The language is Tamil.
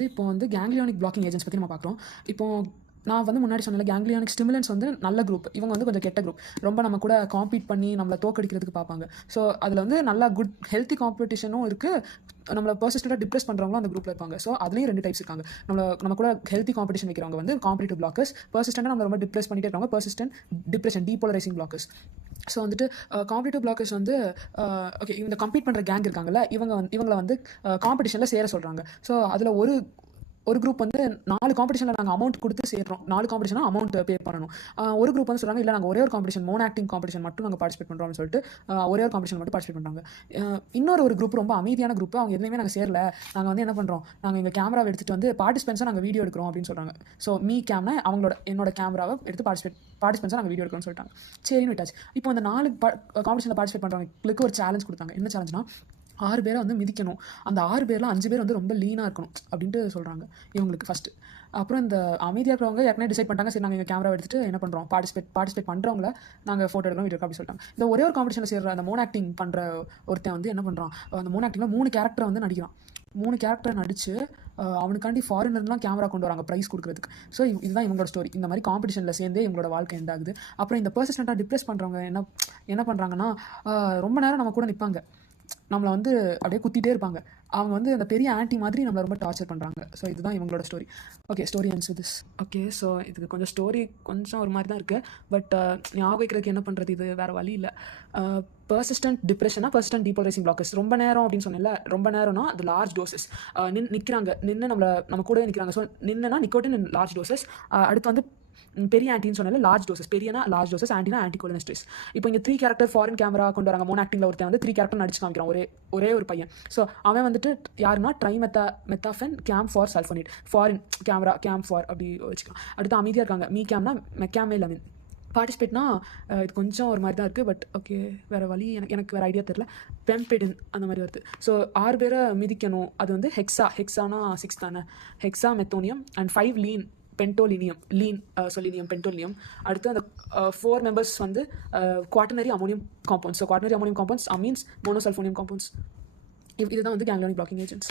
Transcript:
வந்து இப்போ வந்து கேங்லியானிக் பிளாக்கிங் ஏஜென்ட்ஸ் பற்றி நம்ம பார்க்குறோம். இப்போ நான் வந்து முன்னாடி சொன்னல கேங்லியானிக் ஸ்டிமுலன்ஸ் வந்து நல்ல குரூப், இவங்க வந்து கொஞ்சம் கெட்ட குரூப். ரொம்ப நம்ம கூட காம்பீட் பண்ணி நம்மளை தோக்கடிக்கிறதுக்கு பார்ப்பாங்க. ஸோ அதில் வந்து நல்லா குட் ஹெல்த்தி காம்படிஷனும் இருக்குது, நம்மளை பர்சிஸ்டண்டாக டிப்ரெஸ் பண்ணுறவங்களும் அந்த குரூப்பில் இருப்பாங்க. ஸோ அதுலேயும் 2 டைப்ஸ் இருக்காங்க. நம்ம கூட ஹெல்த்தி காம்படிஷன் வைக்கிறவங்க வந்து காம்படிட்டிவ் பிளாக்கர்ஸ், பர்சிஸ்டண்டாக நம்ம ரொம்ப டிப்ரெஸ் பண்ணிட்டே இருக்காங்க பர்சிஸ்டன்ட் டிப்ரெஷன் டீபோலரைசிங் பிளாக்கர்ஸ். ஸோ வந்துட்டு காம்படிட்டிவ் பிளாக்கர்ஸ் வந்து ஓகே, இந்த கம்பீட் பண்ணுற கேங் இருக்காங்கல்ல, இவங்களை வந்து காம்படிஷனில் சேர சொல்கிறாங்க. ஸோ அதில் ஒரு குரூப் வந்து 4 காம்படிஷனில் நாங்கள் அமௌண்ட் கொடுத்து சேர்றோம், 4 காம்படிஷனாக அமௌண்ட் பே பண்ணணும். ஒரு குரூப் வந்து சொல்கிறாங்க இல்லை நாங்கள் ஒரே ஒரு காம்படிஷன் மோன் ஆக்டிங் காம்படிஷன் மட்டும் நாங்கள் பார்ட்டிசிபேட் பண்ணுறோம்னு சொல்லிட்டு ஒரே ஒரு காம்படிஷன் மட்டும் பார்ட்டிசிபேட் பண்ணுறாங்க. இன்னொரு குரூப் ரொம்ப அமைதியான குரூப், அவங்க எதுவுமே நாங்கள் சேரல, நாங்கள் வந்து என்ன பண்ணுறோம், நாங்கள் எங்கள் கேமராவை எடுத்துகிட்டு வந்து பார்ட்டிசிபென்ட்ஸாக நாங்கள் வீடியோ எடுக்கிறோம் அப்படின்னு சொல்கிறாங்க. ஸோ மீ கேம்னா என்னோட கேமராவை எடுத்து பார்ட்டிசிபென்ட்ஸாக நாங்கள் வீடியோ எடுக்கிறோம்னு சொல்லிட்டாங்க. சரின்னு விட்டாச்சு. இப்போ அந்த 4 காம்படிஷனில் பார்ட்டிசிபேட் பண்ணுறவங்களுக்கு ஒரு சேலஞ்ச் கொடுத்தாங்க. என்ன சேலஞ்சுனா 6 பேரை வந்து மிதிக்கணும், அந்த 6 பேரில் 5 பேர் வந்து ரொம்ப லீனாக இருக்கணும் அப்படின்ட்டு சொல்கிறாங்க இவங்களுக்கு ஃபஸ்ட்டு. அப்புறம் இந்த அமைதியாக இருக்கிறவங்க ஏற்கனவே டிசைட் பண்ணிட்டாங்க, சரி நாங்கள் எங்கள் கேமரா எடுத்துகிட்டு என்ன பண்ணுறோம், பார்ட்டிசிபேட் பண்ணுறவங்கள நாங்கள் ஃபோட்டோ எடுக்கிறோம் வீடியோ அப்படி சொல்லிட்டாங்க. இந்த ஒரே ஒரு காம்படிஷனில் சேர்ற அந்த மோன் ஆக்டிங் பண்ணுற ஒருத்தன் வந்து என்ன பண்ணுறான், அந்த மோன் ஆக்டிங்கில் 3 கேரக்டரை வந்து நடிக்கிறான். 3 கேரக்டர் நடித்து அவனுக்காண்டி ஃபாரினர்லாம் கேமரா கொண்டு வராங்க ப்ரைஸ் கொடுக்குறதுக்கு. ஸோ இதுதான் இவங்களோட ஸ்டோரி. இந்த மாதிரி காம்படிஷனில் சேர்ந்தே இவங்களோட வாழ்க்கை எண்ட் ஆகுது. அப்புறம் இந்த பர்சிஸ்டண்ட்டாக டிப்ரெஸ் பண்ணுறவங்க என்ன பண்ணுறாங்கன்னா, ரொம்ப நேரம் நம்ம கூட நிற்பாங்க, நம்மளை வந்து அப்படியே குத்திட்டே இருப்பாங்க. அவங்க வந்து அந்த பெரிய ஆன்ட்டி மாதிரி நம்மளை ரொம்ப டார்ச்சர் பண்ணுறாங்க. ஸோ இதுதான் இவங்களோட story. Okay, story ends with this. Okay, so இதுக்கு கொஞ்சம் ஸ்டோரி கொஞ்சம் ஒரு மாதிரி தான் இருக்குது. பட் ஞாபகம் வைக்கிறதுக்கு என்ன பண்ணுறது, இது வேறு வழி இல்லை. பர்சிஸ்டன்ட் டிப்ரெஷனாக பர்சிஸ்டன்ட் டீபோலரைசிங் பிளாக்கர்ஸ், ரொம்ப நேரம் அப்படின்னு சொன்னேன்ல, ரொம்ப நேரம்னா அது லார்ஜ் டோசஸ் நிற்கிறாங்க, நம்ம கூடவே நிற்கிறாங்க. ஸோ நின்றுனா நிக்கோட்டின் இன் லார்ஜ் டோசஸ். அடுத்து வந்து பெரிய ஆன்டின்னு சொன்னால லார்ஜ் டோசஸ், பெரியனா லார்ஜ் டோசஸ், ஆன்டினா ஆன்டிகோலினஸ்ட்ரேஸ். இப்போ இங்கே 3 கேரக்டர் ஃபாரின் கேமரா கொண்டு வராங்க. மோன் ஆக்டிங்கில் ஒருத்தன் வந்து 3 கேரக்டர் நடிச்சு காமிக்கிறான், ஒரே ஒரு பையன். ஸோ அவன் வந்துட்டு யாருன்னா methaphan camphor sulphonate, foreign camera camphor அப்படி வச்சுக்கலாம். அடுத்து அமைதியாக இருக்காங்க, மீ கேம்னா மெக்காமே லமின். பார்ட்டிசிபேட்னா இது கொஞ்சம் ஒரு மாதிரி தான் இருக்குது. பட் ஓகே, வேறு வழி எனக்கு வேறு ஐடியா தெரில. பெம்பெடின் அந்த மாதிரி வருது. ஸோ 6 பேரை மிதிக்கணும். அது வந்து ஹெக்ஸானா 6 தானே, ஹெக்ஸா மெத்தோனியம் அண்ட் 5 லீன் பென்டோலினியம். அடுத்து அந்த 4 மெம்பர்ஸ் வந்து quaternary ammonium compounds. So quaternary ammonium compounds amines monosulphonium compounds. இதுதான் வந்து கேங்லியானிக் பிளாக்கிங் ஏஜென்ட்ஸ்.